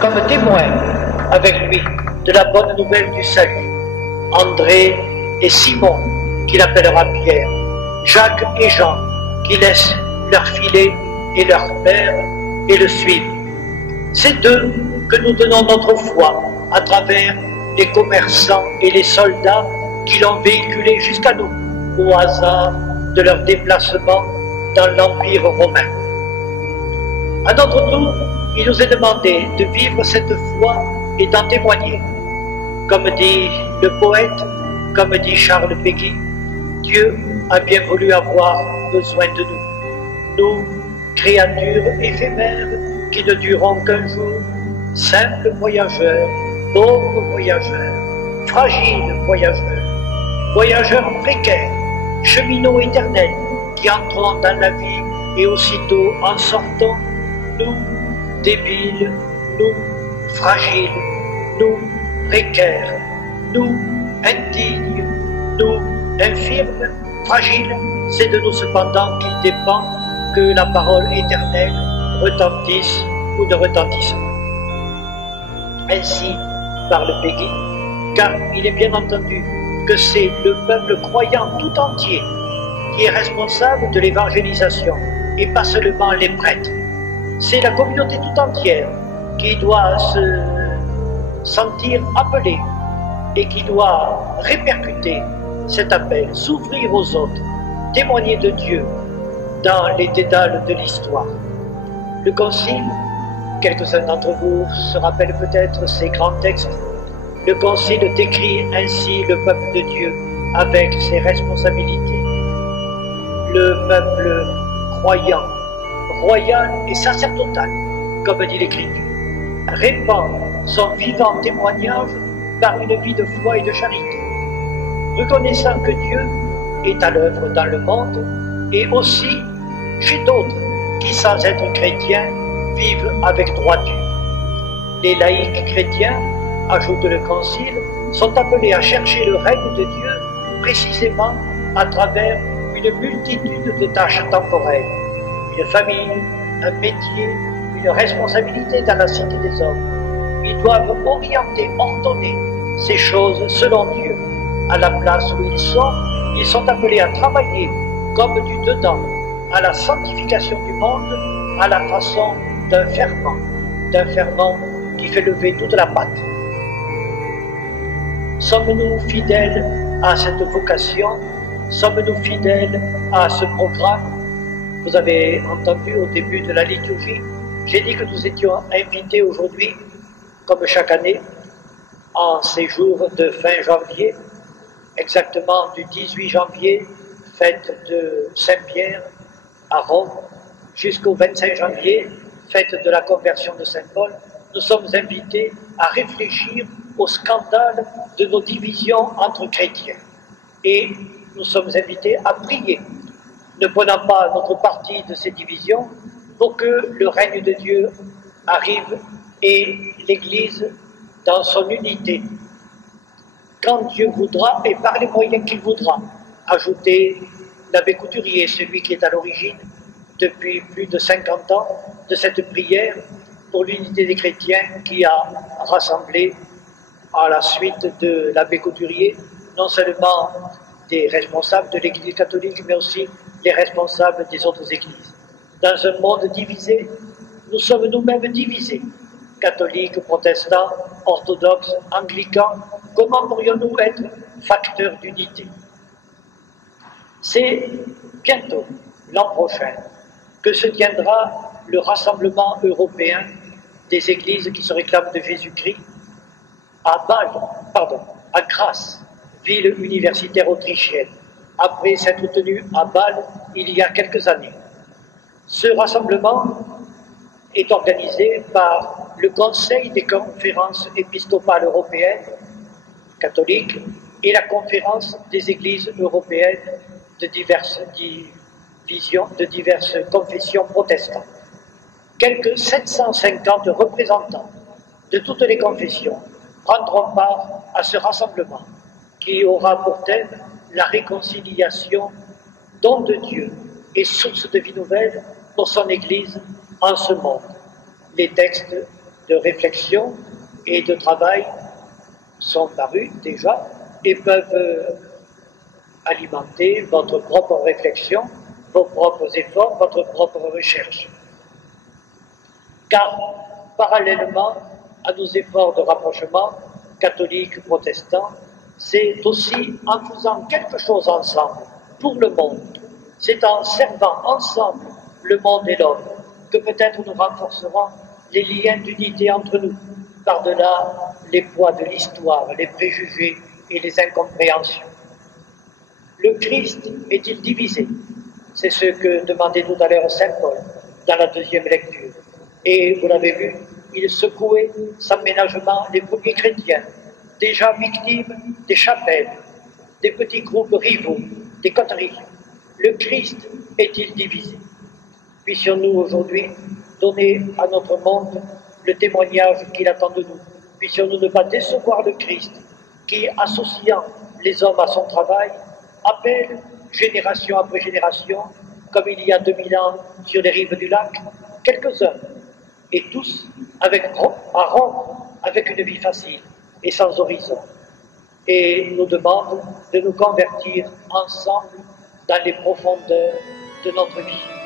comme témoins avec lui de la bonne nouvelle du salut. André et Simon, qu'il appellera Pierre, Jacques et Jean, qui laissent leur filet et leur père et le suivent. C'est d'eux que nous donnons notre foi à travers les commerçants et les soldats qui l'ont véhiculé jusqu'à nous, au hasard de leur déplacement dans l'Empire romain. À notre tour, il nous est demandé de vivre cette foi et d'en témoigner. Comme dit le poète, comme dit Charles Péguy, Dieu a bien voulu avoir besoin de nous. Nous, créatures éphémères qui ne durons qu'un jour, simples voyageurs, pauvres voyageurs, fragiles voyageurs, voyageurs précaires, cheminots éternels qui entrons dans la vie et aussitôt en sortons, nous, débiles, nous, fragiles, nous, précaires, nous, indignes, nous, infirmes, fragiles, c'est de nous cependant qu'il dépend que la parole éternelle retentisse ou ne retentisse pas. Ainsi parle Péguy, car il est bien entendu que c'est le peuple croyant tout entier qui est responsable de l'évangélisation et pas seulement les prêtres. C'est la communauté tout entière qui doit se sentir appelée et qui doit répercuter cet appel, s'ouvrir aux autres, témoigner de Dieu dans les dédales de l'histoire. Le Concile, quelques-uns d'entre vous se rappellent peut-être ces grands textes. Le Concile décrit ainsi le peuple de Dieu avec ses responsabilités. Le peuple croyant, royal et sacerdotal, comme dit l'Écriture, répand son vivant témoignage par une vie de foi et de charité, reconnaissant que Dieu est à l'œuvre dans le monde et aussi chez d'autres qui, sans être chrétiens, vivent avec droiture. Les laïcs chrétiens, ajoute le Concile, sont appelés à chercher le règne de Dieu précisément à travers une multitude de tâches temporelles, une famille, un métier, une responsabilité dans la cité des hommes. Ils doivent orienter, ordonner ces choses selon Dieu. À la place où ils sont appelés à travailler comme du dedans, à la sanctification du monde, à la façon d'un ferment qui fait lever toute la pâte. Sommes-nous fidèles à cette vocation? Sommes-nous fidèles à ce programme? Vous avez entendu au début de la liturgie, j'ai dit que nous étions invités aujourd'hui, comme chaque année, en ces jours de fin janvier, exactement du 18 janvier, fête de Saint-Pierre à Rome, jusqu'au 25 janvier, fête de la conversion de Saint-Paul, nous sommes invités à réfléchir au scandale de nos divisions entre chrétiens. Et nous sommes invités à prier, ne prenant pas notre parti de ces divisions, pour que le règne de Dieu arrive et l'Église dans son unité. Quand Dieu voudra et par les moyens qu'il voudra, ajouter l'abbé Couturier, celui qui est à l'origine depuis plus de 50 ans de cette prière pour l'unité des chrétiens qui a rassemblé à la suite de l'abbé Couturier non seulement des responsables de l'Église catholique mais aussi les responsables des autres églises. Dans un monde divisé, nous sommes nous-mêmes divisés, catholiques, protestants, orthodoxes, anglicans. Comment pourrions-nous être facteurs d'unité? C'est bientôt, l'an prochain, que se tiendra le rassemblement européen des églises qui se réclament de Jésus-Christ à Grasse, ville universitaire autrichienne, après s'être tenu à Bâle il y a quelques années. Ce rassemblement est organisé par le Conseil des conférences épiscopales européennes catholiques et la Conférence des églises européennes de diverses divisions, de diverses confessions protestantes. Quelques 750 représentants de toutes les confessions prendront part à ce rassemblement qui aura pour thème la réconciliation, don de Dieu et source de vie nouvelle pour son Église en ce monde. Les textes de réflexion et de travail sont parus déjà et peuvent alimenter votre propre réflexion, vos propres efforts, votre propre recherche. Car, parallèlement à nos efforts de rapprochement, catholiques, protestants, c'est aussi en faisant quelque chose ensemble, pour le monde, c'est en servant ensemble le monde et l'homme, que peut-être nous renforcerons les liens d'unité entre nous, par-delà les poids de l'histoire, les préjugés et les incompréhensions. Le Christ est-il divisé? C'est ce que demandait tout à l'heure saint Paul dans la deuxième lecture. Et vous l'avez vu, il secouait sans ménagement les premiers chrétiens, déjà victimes des chapelles, des petits groupes rivaux, des coteries. Le Christ est-il divisé? Puissions-nous aujourd'hui donner à notre monde le témoignage qu'il attend de nous. Puissions-nous ne pas décevoir le Christ qui, associant les hommes à son travail, appelle génération après génération, comme il y a 2000 ans sur les rives du lac, quelques-uns, et tous à rompre avec une vie facile et sans horizon, et nous demande de nous convertir ensemble dans les profondeurs de notre vie.